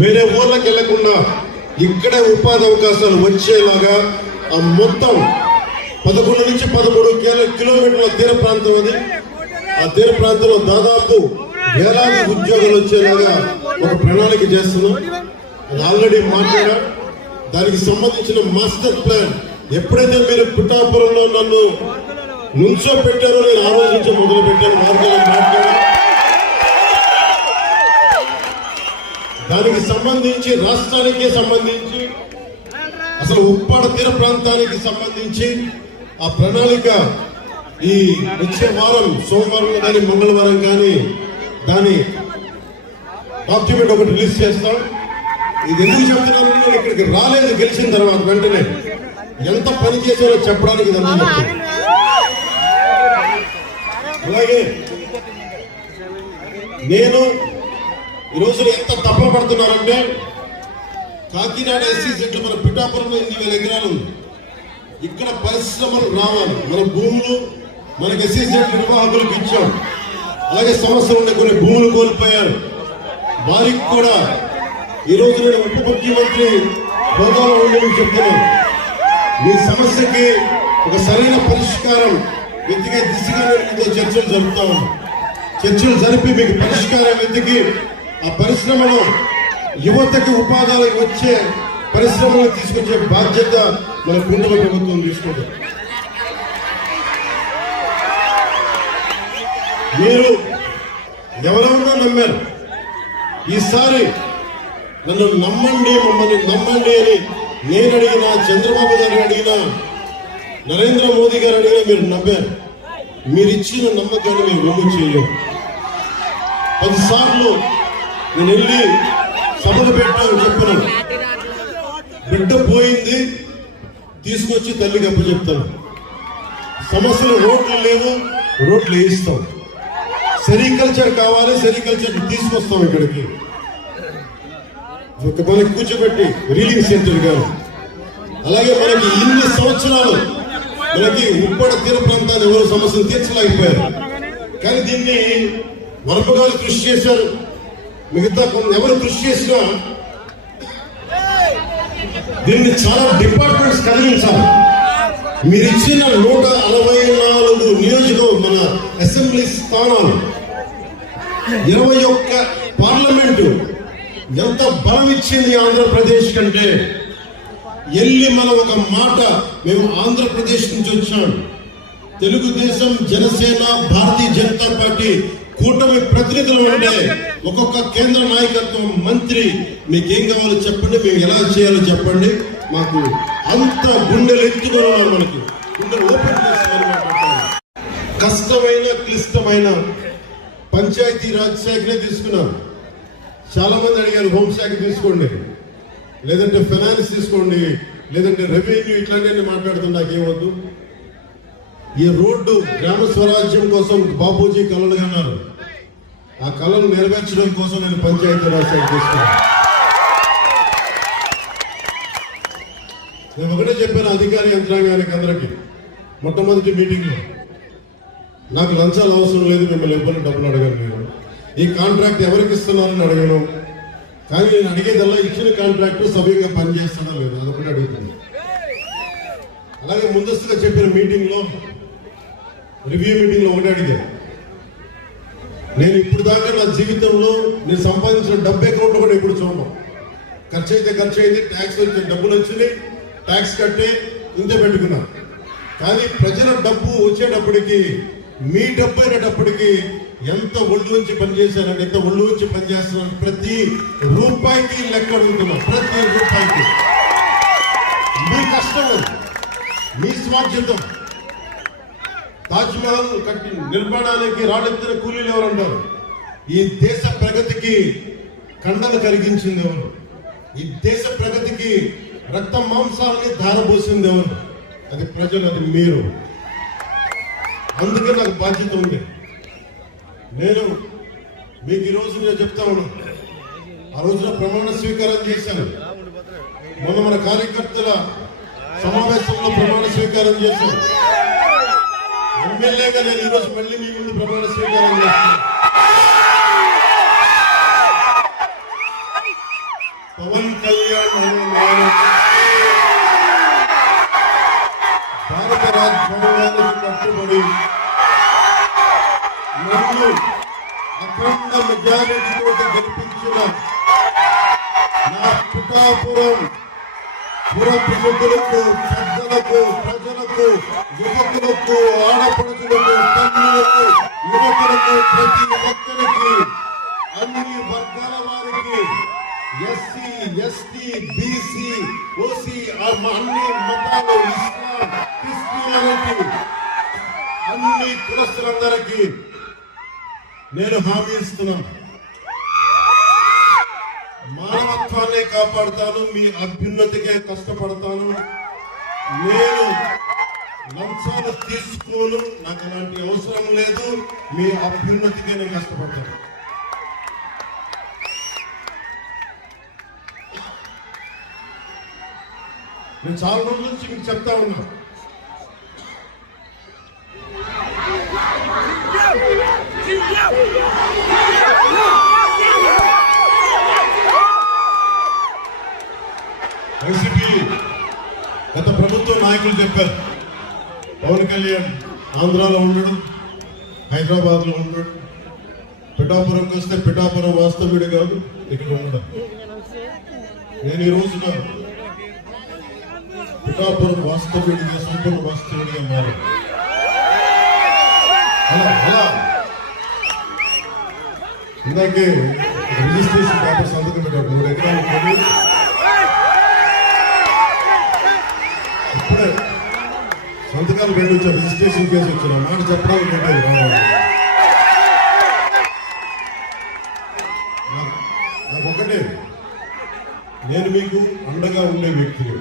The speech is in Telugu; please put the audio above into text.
వేరే ఊర్లకు వెళ్లకుండా ఇక్కడే ఉపాధి అవకాశాలు వచ్చేలాగా ఆ మొత్తం 11 నుంచి 13 కిలోమీటర్ల తీర ప్రాంతం అది. ఆ తీర ప్రాంతంలో దాదాపు వేలాది ఉద్యోగాలు వచ్చేలాగా ఒక ప్రణాళిక చేస్తున్నాం. అది ఆల్రెడీ మాట్లాడా. దానికి సంబంధించిన మాస్టర్ ప్లాన్ ఎప్పుడైతే మీరు పిఠాపురంలో నన్ను నుంచో పెట్టారో నేను ఆ రోజు నుంచి మొదలు పెట్టాను. మాట్లాడా. దానికి సంబంధించి రాష్ట్రానికి సంబంధించి అసలు ఉప్పాడ తీర ప్రాంతానికి సంబంధించి ఆ ప్రణాళిక ఈ వచ్చే వారం సోమవారం కానీ మంగళవారం కానీ దాని డాక్యుమెంట్ ఒకటి రిలీజ్ చేస్తాం. ఇది ఎందుకు చెప్తున్నాను, నేను ఇక్కడికి రాలేదు గెలిచిన తర్వాత వెంటనే ఎంత పని చేశారో చెప్పడానికి ఇదంతా చెప్తాను. అలాగే నేను ఈరోజు ఎంత తప్పన పడుతున్నారంటే కాకినాడ ఎస్సీ సెంటర్ మన పిఠాపురంలో 8,000 ఎకరాలు ఉంది. ఇక్కడ పరిశ్రమలు రావాలి. మన భూములు మనకి ఎస్సీ సెంటర్ నిర్వాహకులకు ఇచ్చాం. అలాగే సమస్యలు ఉండే కొన్ని భూములు కోల్పోయారు. వారికి కూడా ఈరోజు నేను ఉప ముఖ్యమంత్రి హోదాలో ఉండేవి చెప్తున్నాను. మీ సమస్యకి ఒక సరైన పరిష్కారం వెతికే దిశగా మీతో చర్చలు జరుపుతాము. చర్చలు జరిపి మీకు పరిష్కారం వెతికి ఆ పరిశ్రమలో యువతకి ఉపాధాలకు వచ్చే పరిశ్రమలు తీసుకొచ్చే బాధ్యత మన కుండల ప్రభుత్వం తీసుకుంటుంది. మీరు ఎవరెవరో నమ్మారు. ఈసారి నన్ను నమ్మండి, మమ్మల్ని నమ్మండి అని నేను అడిగినా, చంద్రబాబు గారు అడిగినా, నరేంద్ర మోదీ గారు అడిగినా మీరు నమ్మారు. మీరు ఇచ్చిన నమ్మకాన్ని మేము వమ్ము చేయలేము. 10 సార్లు నేను వెళ్ళి సభలు పెట్టాను, చెప్పాను. బిడ్డ పోయింది తీసుకొచ్చి తల్లికి అప్పచెప్తాను. సమస్యలు రోడ్లు లేవు, రోడ్లు వేయిస్తాం. సెరికల్చర్ కావాలి, సెరికల్చర్ తీసుకొస్తాం. ఇక్కడికి మనకి కూర్చోబెట్టి రీలింగ్ సెంటర్ గారు. అలాగే మనకి ఇన్ని సంవత్సరాలు మనకి ఉప్పడ తీర ప్రాంతాన్ని ఎవరు సమస్యలు తీర్చలేకపోయారు. కానీ దీన్ని వరపగాలు కృషి చేశారు. మిగతా ఎవరు కృషి చేసినా దీన్ని చాలా డిపార్ట్మెంట్స్ కదిలించాలి. మీరు ఇచ్చిన 164 నియోజకవర్గం మన అసెంబ్లీ స్థానాలు, 21 పార్లమెంటు ఎంత బలం ఇచ్చింది ఆంధ్రప్రదేశ్ కంటే. ఎల్లి మనం ఒక మాట, మేము ఆంధ్రప్రదేశ్ నుంచి వచ్చాం. తెలుగుదేశం, జనసేన, భారతీయ జనతా పార్టీ కూటమి ప్రతినిధులు ఉండే ఒక్కొక్క కేంద్ర నాయకత్వం, మంత్రి మీకేం కావాలో చెప్పండి, మేము ఎలా చేయాలో చెప్పండి. మాకు అంత గుండెలు ఎత్తుకొని ఉన్నారు. మనకి గుండెలు ఓపెన్ చేసి మాట్లాడతారు. కష్టమైన క్లిష్టమైన పంచాయతీ రాజ్ శాఖనే తీసుకున్నాం. చాలా మంది అడిగారు హోంశాఖ తీసుకోండి, లేదంటే ఫైనాన్స్ తీసుకోండి, లేదంటే రెవెన్యూ, ఇట్లాంటివన్నీ మాట్లాడుతున్నా. నాకేమొద్దు. ఈ రోడ్డు గ్రామ స్వరాజ్యం కోసం బాపూజీ కలలు కన్నారు. ఆ కళను నెరవేర్చడం కోసం నేను పంచాయతీ రాజ్ శాఖ తీసుకున్నాను. నేను ఒకటే చెప్పాను అధికారి యంత్రాంగానికి అందరికీ మొట్టమొదటి మీటింగ్లో, నాకు లంచాలు అవసరం లేదు, మిమ్మల్ని ఎవ్వరు డబ్బులు అడగను. నేను ఈ కాంట్రాక్ట్ ఎవరికి ఇస్తున్నానని అడగను. కానీ నేను అడిగేదల్లా ఇచ్చిన కాంట్రాక్టు సవ్యంగా పనిచేస్తాడా లేదు, అదొకటి అడుగుతుంది. అలాగే ముందస్తుగా చెప్పిన మీటింగ్లో, రివ్యూ మీటింగ్లో ఒకటి అడిగాను. నేను ఇప్పుడు దాకా నా జీవితంలో నేను సంపాదించిన 70 కోట్లు కూడా ఇప్పుడు చూడను. ఖర్చు అయితే ఖర్చు అయింది, ట్యాక్స్ వచ్చే డబ్బులు వచ్చినాయి, ట్యాక్స్ కట్టే ఇంతే పెట్టుకున్నా. కానీ ప్రజల డబ్బు వచ్చేటప్పటికి, మీ డబ్బు అయినప్పటికీ ఎంత ఒళ్ళు నుంచి పనిచేశానంటే, ఎంత ఒళ్ళు నుంచి పనిచేస్తున్నాను. ప్రతి రూపాయికి లెక్క అడుగుతున్నాం. ప్రతి రూపాయికి మీ కష్టం, మీ స్వార్థం. తాజ్మహల్ కట్టి నిర్మాణానికి రాళ్ళెత్తిన కూలీలు ఎవరు అంటారు? ఈ దేశ ప్రగతికి కండలు కరిగించింది ఎవరు? ఈ దేశ ప్రగతికి రక్త మాంసాలని ధారపోసింది ఎవరు? అది ప్రజలు, అది మీరు. అందుకే నాకు బాధ్యత ఉంది. నేను మీకు ఈరోజు నేను చెప్తా ఉన్నాను, ఆ రోజున ప్రమాణ స్వీకారం చేశాను. మొన్న మన కార్యకర్తల సమావేశంలో ప్రమాణ స్వీకారం చేశాను. ఎమ్మెల్యేగా నేను ఈరోజు మళ్ళీ మీ ముందు ప్రమాణ స్వీకారం చేస్తాను. మెజారిటీతో గెలిపించిన నా పిఠాపురం పుర ప్రముఖులకు, పెద్దలకు, ప్రజలకు, యువకులకు, ఆడపడుచులకు, తల్లులకు, యువకులకు, ప్రతి ఒక్కరికి, అన్ని వర్గాల వారికి, ఎస్సీ, ఎస్టీ, బీసీ, ఓసీ, అన్ని మతాలు, ఇస్లాం, క్రిస్టియానిటీ, అన్ని కులస్తులందరికీ నేను హామీ ఇస్తున్నాను. మానవత్వాన్ని కాపాడుతాను, మీ అభ్యున్నతికే కష్టపడతాను. నేను లంచాలు తీసుకోను, నాకు అలాంటి అవసరం లేదు. మీ అభ్యున్నతికే నేను కష్టపడతాను. నేను చాలా రోజుల నుంచి మీకు చెప్తా ఉన్నా, వైసీపీ గత ప్రభుత్వ నాయకులు చెప్పారు, పవన్ కళ్యాణ్ ఆంధ్రాలో ఉండడు, హైదరాబాద్ లో ఉండడు, పిఠాపురంకి వస్తే పిఠాపురం వాస్తవ్యుడు కాదు, ఇక్కడ ఉండడు. నేను ఈ రోజున పిఠాపురం వాస్తవ్యుడిగా, సంపూర్ణ వాస్తవ్యుడిగా మారాడు. అలా ఇందాకే రిజిస్ట్రేషన్ పేపర్ సంతకం పెట్టాడు, 3 ఎకరాలు కొని ఇప్పుడే సంతకాలు పెట్టి వచ్చా, రిజిస్ట్రేషన్ కేసు వచ్చిన మాట చెప్పడానికి పెట్టారు. నాకు ఒకటే, నేను మీకు అండగా ఉండే వ్యక్తిని.